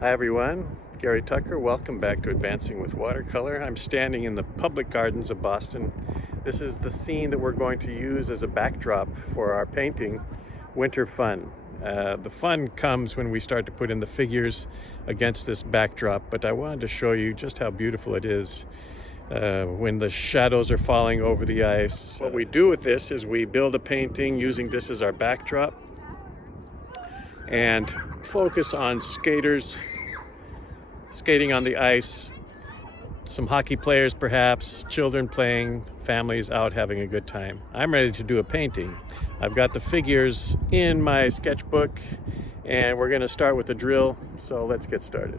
Hi everyone, Gary Tucker. Welcome back to Advancing with Watercolor. I'm standing in the public gardens of Boston. This is the scene that we're going to use as a backdrop for our painting, Winter Fun. The fun comes when we start to put in the figures against this backdrop, but I wanted to show you just how beautiful it is when the shadows are falling over the ice. What we do with this is we build a painting using this as our backdrop and focus on skaters skating on the ice, some hockey players perhaps, children playing, families out having a good time. I'm ready to do a painting. I've got the figures in my sketchbook and we're going to start with the drill, so let's get started.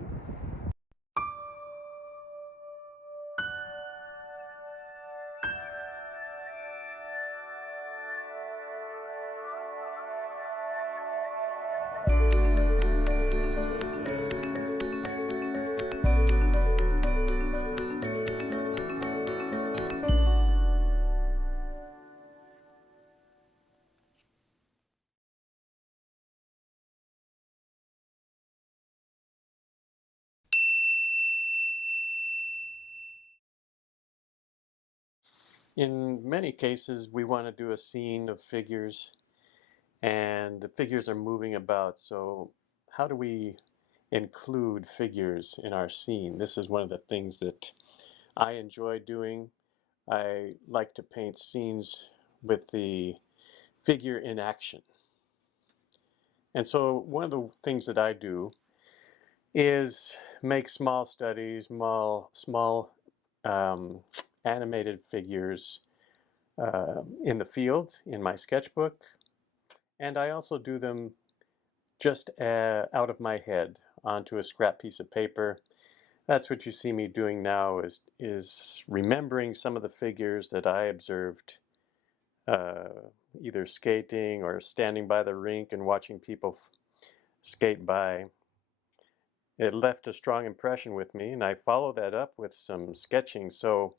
In many cases, we want to do a scene of figures and the figures are moving about. So how do we include figures in our scene? This is one of the things that I enjoy doing. I like to paint scenes with the figure in action. And so one of the things that I do is make small studies, small animated figures in the field in my sketchbook. And I also do them just out of my head onto a scrap piece of paper. That's what you see me doing now is remembering some of the figures that I observed uh, either skating or standing by the rink and watching people skate by. It left a strong impression with me, and I followed that up with some sketching. So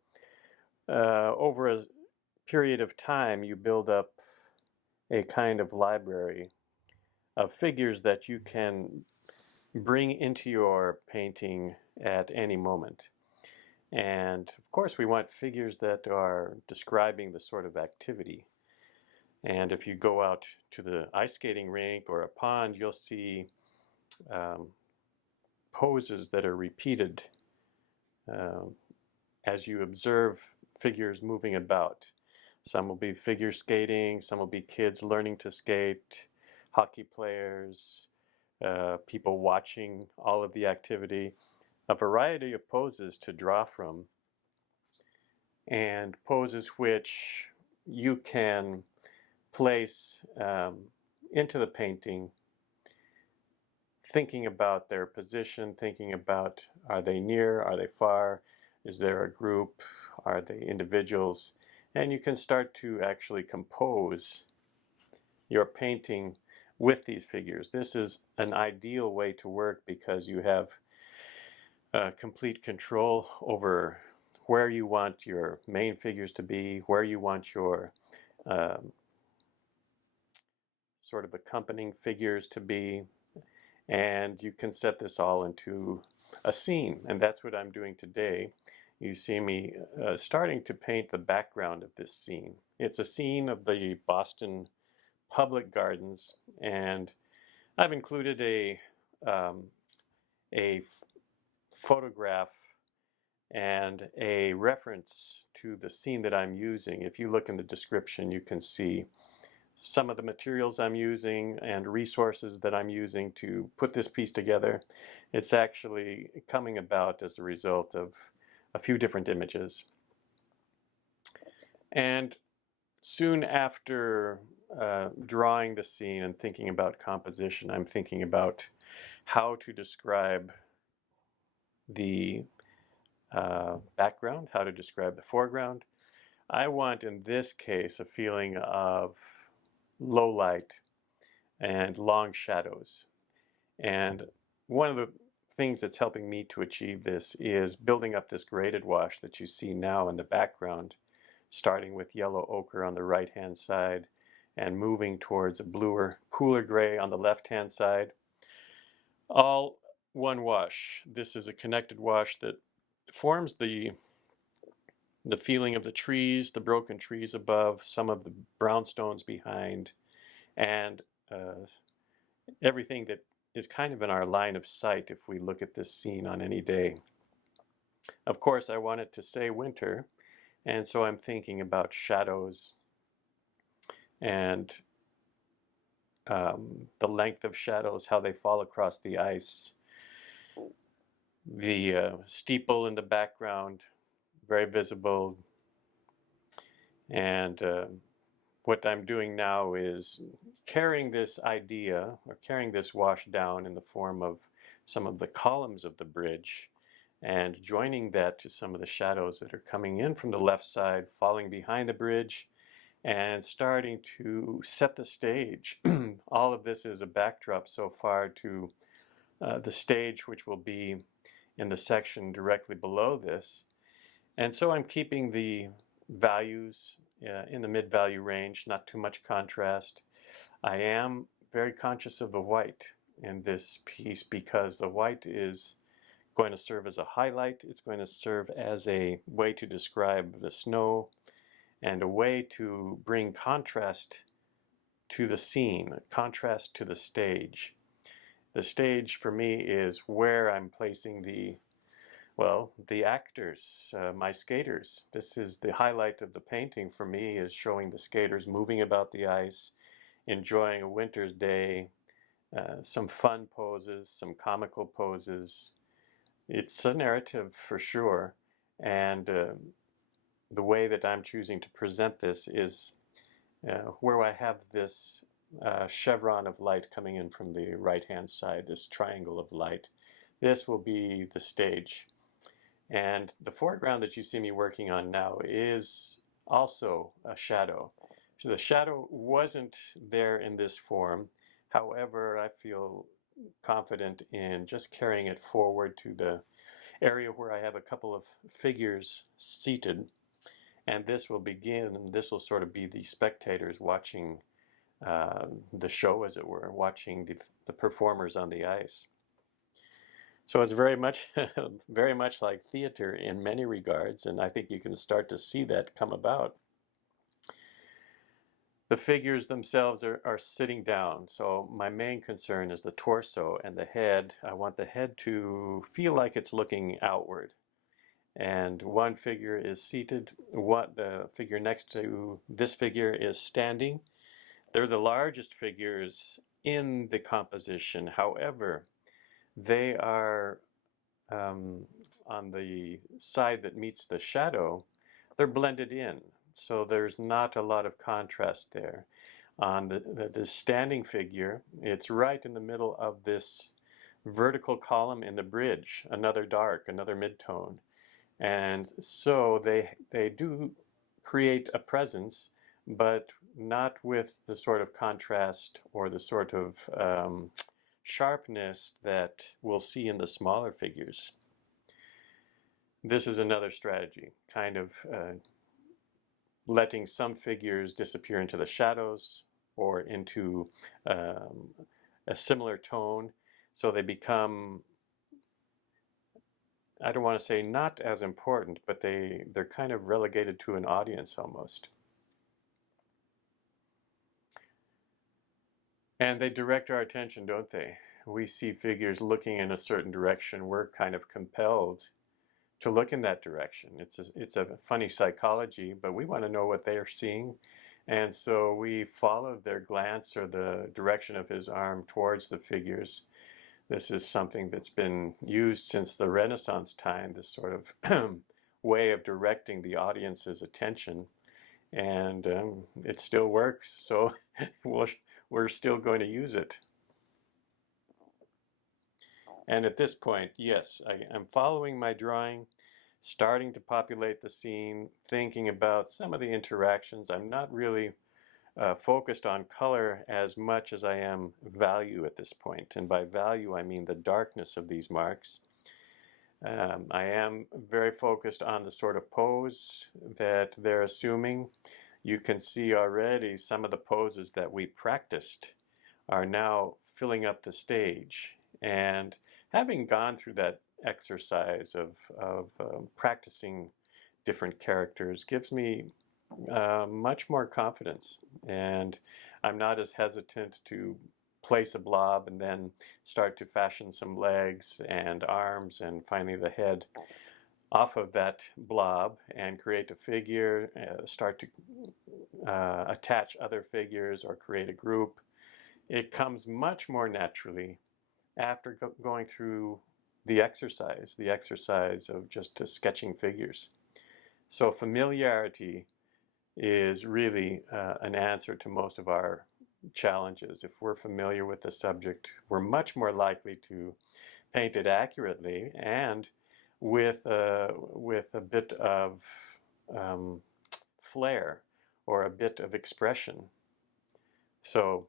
over a period of time, you build up a kind of library of figures that you can bring into your painting at any moment. And of course, we want figures that are describing the sort of activity. And if you go out to the ice skating rink or a pond, you'll see um, poses that are repeated uh, as you observe figures moving about. Some will be figure skating, some will be kids learning to skate, hockey players, people watching all of the activity, a variety of poses to draw from, and poses which you can place into the painting, thinking about their position, thinking about are they near, are they far, is there a group, are they individuals, and you can start to actually compose your painting with these figures. This is an ideal way to work because you have complete control over where you want your main figures to be, where you want your um, sort of accompanying figures to be, and you can set this all into a scene, and that's what I'm doing today. You see me starting to paint the background of this scene. It's a scene of the Boston Public Gardens, and I've included um, a photograph and a reference to the scene that I'm using. If you look in the description, you can see some of the materials I'm using and resources that I'm using to put this piece together. It's actually coming about as a result of a few different images. And soon after drawing the scene and thinking about composition, I'm thinking about how to describe the background, how to describe the foreground. I want, in this case, a feeling of low light and long shadows. And one of the things that's helping me to achieve this is building up this graded wash that you see now in the background, starting with yellow ochre on the right-hand side and moving towards a bluer, cooler gray on the left-hand side. All one wash. This is a connected wash that forms the feeling of the trees, the broken trees above, some of the brownstones behind, and everything that is kind of in our line of sight if we look at this scene on any day. Of course, I want it to say winter, and so I'm thinking about shadows and the length of shadows, how they fall across the ice. The steeple in the background, very visible. And what I'm doing now is carrying this idea, or carrying this wash down in the form of some of the columns of the bridge, and joining that to some of the shadows that are coming in from the left side, falling behind the bridge, and starting to set the stage. All of this is a backdrop so far to the stage, which will be in the section directly below this. And so I'm keeping the values in the mid-value range, not too much contrast. I am very conscious of the white in this piece because the white is going to serve as a highlight. It's going to serve as a way to describe the snow and a way to bring contrast to the scene, contrast to the stage. The stage for me is where I'm placing the actors, my skaters. This is the highlight of the painting for me, is showing the skaters moving about the ice, enjoying a winter's day, some fun poses, some comical poses. It's a narrative for sure, and the way that I'm choosing to present this is where I have this chevron of light coming in from the right-hand side, this triangle of light. This will be the stage. And the foreground that you see me working on now is also a shadow. So the shadow wasn't there in this form. However, I feel confident in just carrying it forward to the area where I have a couple of figures seated. And this will begin, this will sort of be the spectators watching the show, as it were, watching the performers on the ice. So it's very much, very much like theater in many regards, and I think you can start to see that come about. The figures themselves are sitting down, so my main concern is the torso and the head. I want the head to feel like it's looking outward. And one figure is seated, the figure next to this figure is standing. They're the largest figures in the composition. However, they are on the side that meets the shadow, they're blended in. So there's not a lot of contrast there. On the standing figure, it's right in the middle of this vertical column in the bridge, another dark, another midtone. And so they do create a presence, but not with the sort of contrast or the sort of sharpness that we'll see in the smaller figures. This is another strategy, kind of letting some figures disappear into the shadows or into a similar tone, so they become, I don't want to say not as important, but they're kind of relegated to an audience almost. And they direct our attention, don't they? We see figures looking in a certain direction. We're kind of compelled to look in that direction. It's a funny psychology, but we want to know what they are seeing. And so we follow their glance or the direction of his arm towards the figures. This is something that's been used since the Renaissance time, this sort of way of directing the audience's attention. And it still works, so we're still going to use it. And at this point, yes, I'm following my drawing, starting to populate the scene, thinking about some of the interactions. I'm not really focused on color as much as I am value at this point. And by value, I mean the darkness of these marks. I am very focused on the sort of pose that they're assuming. You can see already some of the poses that we practiced are now filling up the stage and Having gone through that exercise of practicing different characters gives me much more confidence, and I'm not as hesitant to place a blob and then start to fashion some legs and arms and finally the head off of that blob and create a figure, start to attach other figures or create a group. It comes much more naturally after going through the exercise of just sketching figures. So familiarity is really an answer to most of our challenges. If we're familiar with the subject, we're much more likely to paint it accurately and with a bit of flair or a bit of expression. So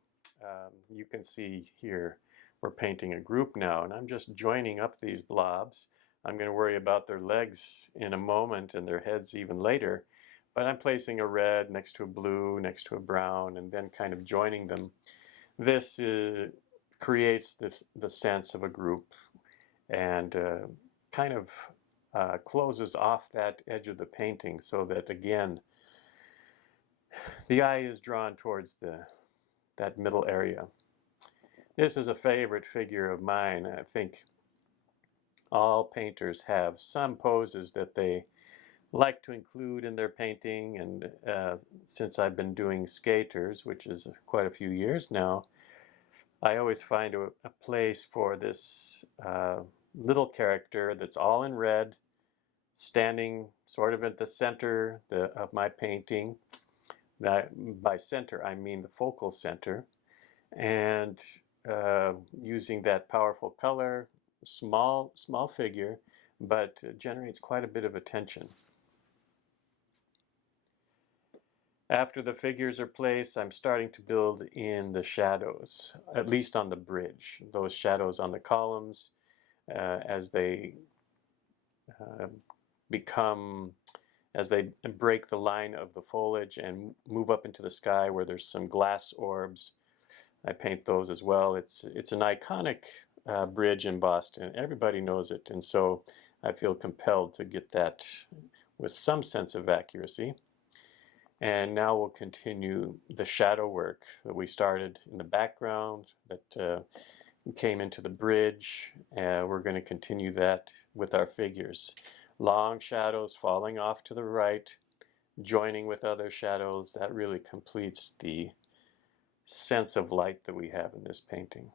you can see here we're painting a group now, and I'm just joining up these blobs. I'm going to worry about their legs in a moment and their heads even later, but I'm placing a red next to a blue, next to a brown, and then kind of joining them. This creates the sense of a group and kind of closes off that edge of the painting so that, again, the eye is drawn towards that middle area. This is a favorite figure of mine. I think all painters have some poses that they like to include in their painting, and since I've been doing skaters, which is quite a few years now, I always find a place for this little character that's all in red, standing sort of at the center of my painting. That, by center, I mean the focal center, and using that powerful color, small figure, but generates quite a bit of attention. After the figures are placed, I'm starting to build in the shadows, at least on the bridge. Those shadows on the columns, as they as they break the line of the foliage and move up into the sky where there's some glass orbs, I paint those as well. It's an iconic bridge in Boston. Everybody knows it, and so I feel compelled to get that with some sense of accuracy. And now we'll continue the shadow work that we started in the background that came into the bridge. We're going to continue that with our figures. Long shadows falling off to the right, joining with other shadows. That really completes the sense of light that we have in this painting.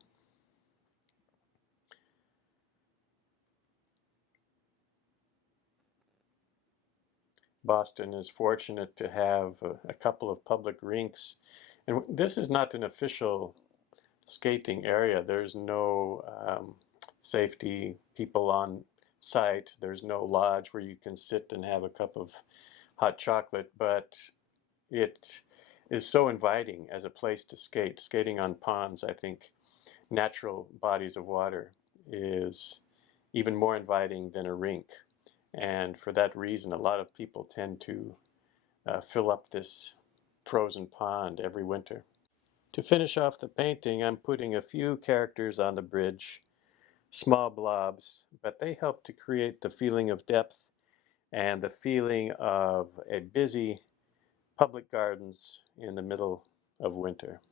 Boston is fortunate to have a couple of public rinks, and this is not an official skating area. There's no safety people on site. There's no lodge where you can sit and have a cup of hot chocolate, but it is so inviting as a place to skate. Skating on ponds, I think, natural bodies of water, is even more inviting than a rink. And for that reason, a lot of people tend to fill up this frozen pond every winter. To finish off the painting, I'm putting a few characters on the bridge, small blobs, but they help to create the feeling of depth and the feeling of a busy public gardens in the middle of winter.